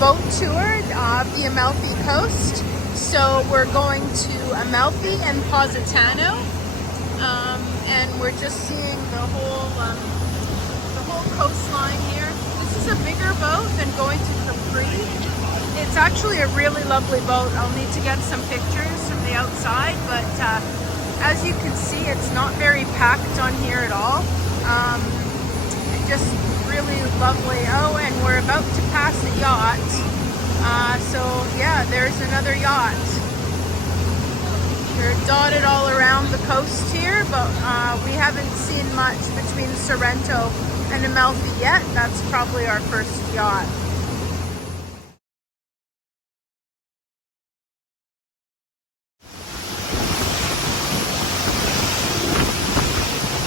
boat tour of the Amalfi coast. So we're going to Amalfi and Positano, and we're just seeing the whole coastline here. This is a bigger boat than going to Capri. It's actually a really lovely boat. I'll need to get some pictures from the outside, but as you can see, it's not very packed on here at all. Just really lovely. Oh, and we're about to pass a yacht. So yeah, there's another yacht. They're dotted all around the coast here, but we haven't seen much between Sorrento and Amalfi yet. That's probably our first yacht.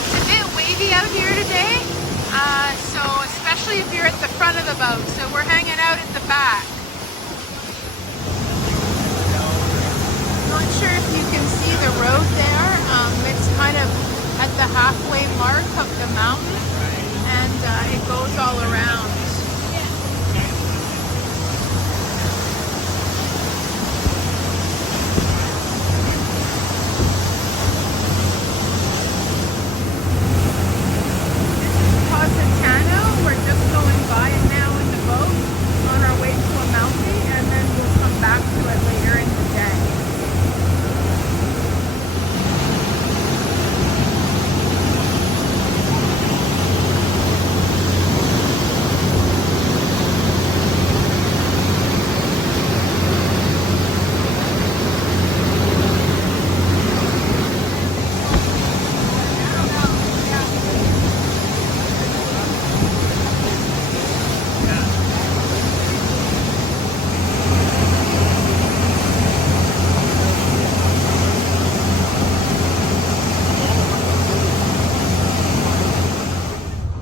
It's a bit wavy out here today, so especially if you're at the front of the boat. So we're hanging out at the back. Not sure if you can see the road there. It's kind of at the halfway mark of the mountain, and it goes all around. Positano, we're just going by it now in the boat on our way to Amalfi, and then we'll come back to it later in the day.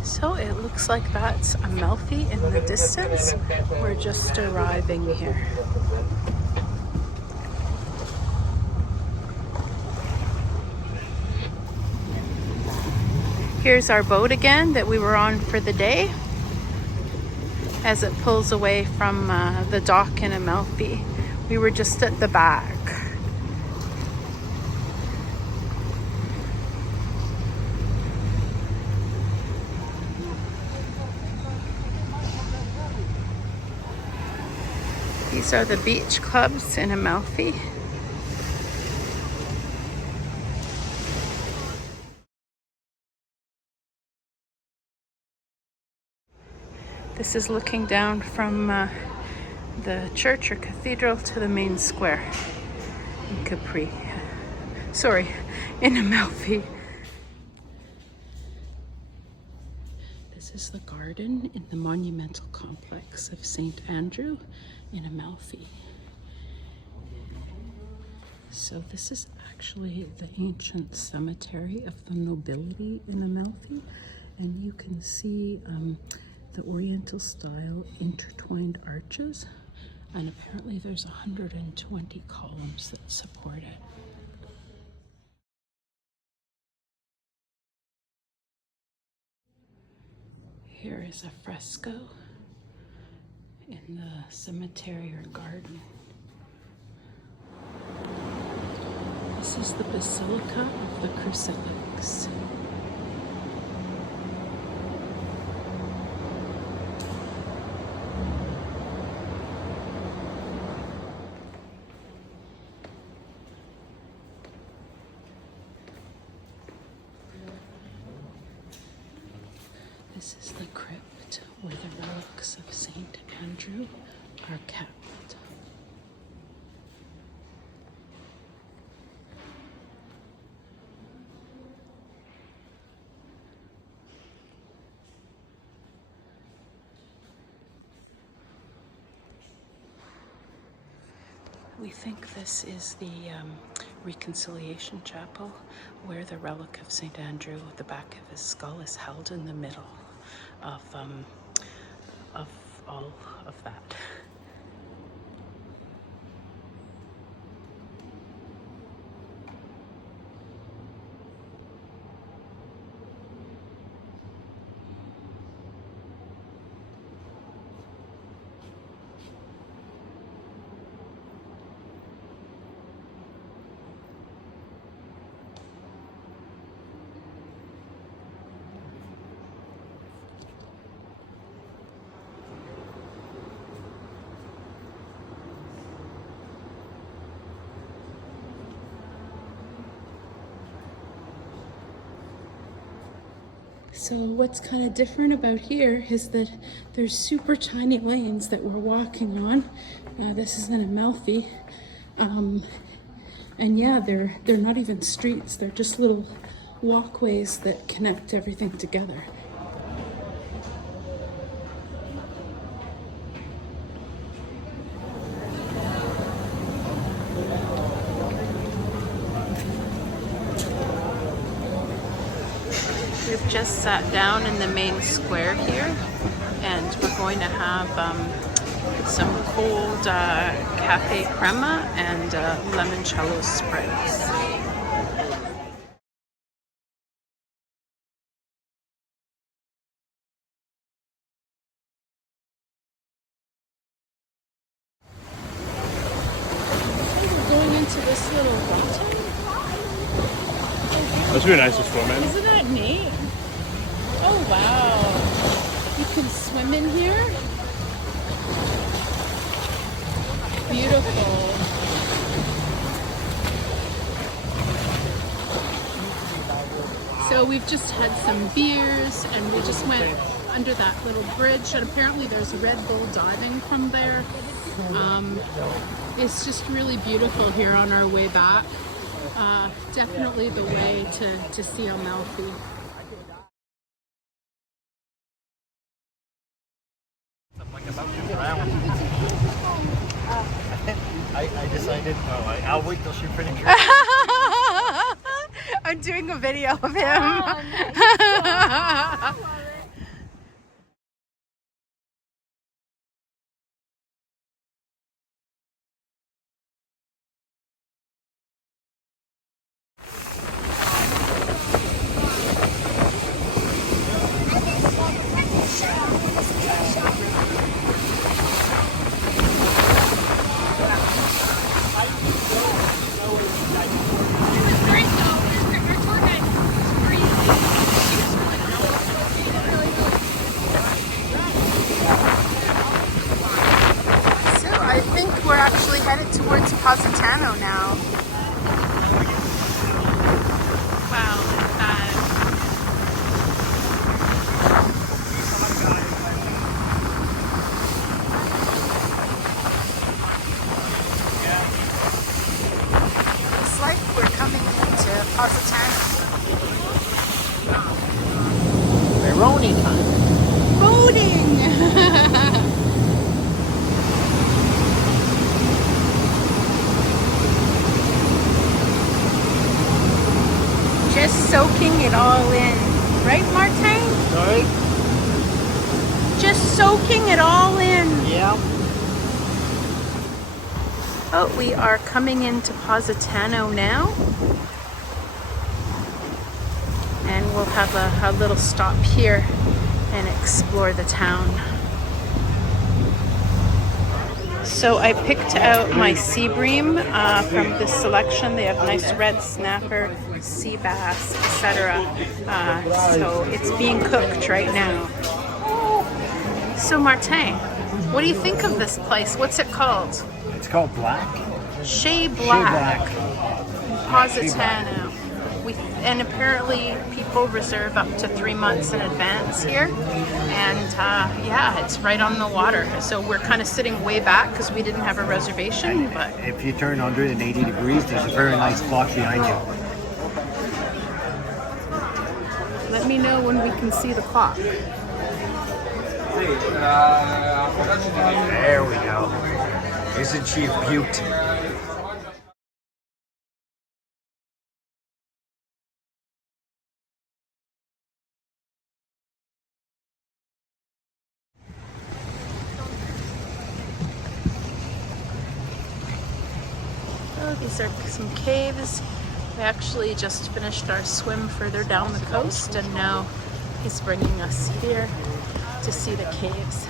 So it looks like that's Amalfi in the distance. We're just arriving here. Here's our boat again that we were on for the day as it pulls away from the dock in Amalfi. We were just at the back. These are the beach clubs in Amalfi. This is looking down from the church or cathedral to the main square in Capri. Sorry, in Amalfi. This is the garden in the monumental complex of St. Andrew in Amalfi. So this is actually the ancient cemetery of the nobility in Amalfi, and you can see the Oriental style intertwined arches, and apparently there's 120 columns that support it. Here is a fresco in the cemetery or garden. This is the Basilica of the Crucifix. This is the crypt where the relics of St. Andrew are kept. We think this is the Reconciliation Chapel, where the relic of St. Andrew, the back of his skull, is held in the middle of all of that. So what's kind of different about here is that there's super tiny lanes that we're walking on. This is in Amalfi. And yeah, they're not even streets. They're just little walkways that connect everything together. We've just sat down in the main square here, and we're going to have some cold cafe crema and limoncello spritz. We're going into this little grotto. That's really nice to swim in. Isn't that neat? Oh wow! You can swim in here. Beautiful. So we've just had some beers and we just went under that little bridge, and apparently there's Red Bull diving from there. It's just really beautiful here on our way back. Definitely the way to see Amalfi. I decided, I'll wait till she finishes. I'm doing a video of him. We're actually headed towards Positano now. Wow, look at that. It's like we're coming into Positano. Veroni time. Boating! Just soaking it all in. Right, Martin? Sorry? Just soaking it all in. Yeah. Oh, we are coming into Positano now. And we'll have a little stop here and explore the town. So I picked out my sea bream from this selection. They have nice red snapper, sea bass, etc. So it's being cooked right now. So Martin, what do you think of this place? What's it called? It's called Black. Chez Black. Positano. And apparently people reserve up to 3 months in advance here. And yeah, it's right on the water. So we're kind of sitting way back because we didn't have a reservation. But If you turn 180 degrees, there's a very nice clock behind you. let me know when we can see the clock. There we go. Isn't she a beaut? Oh, these are some caves. We actually just finished our swim further down the coast, and now he's bringing us here to see the caves.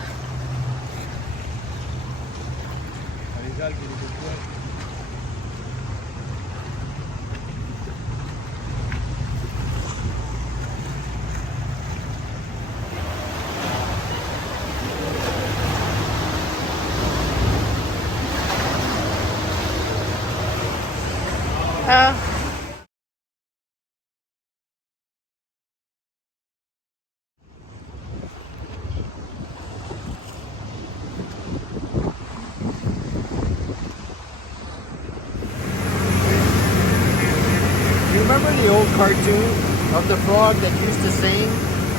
cartoon of the frog that used to sing,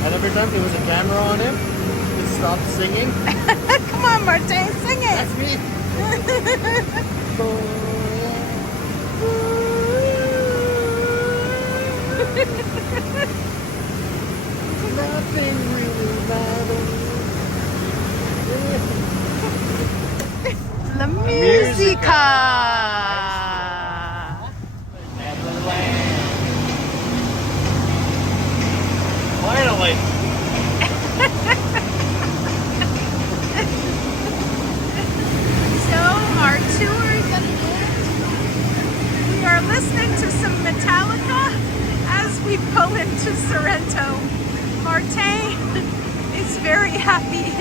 and every time there was a camera on him, it stopped singing. Come on, Martin, sing it. That's me. Nothing really matters. La musica. Finally. So our tour is at an end. We are listening to some Metallica as we pull into Sorrento. Martin is very happy.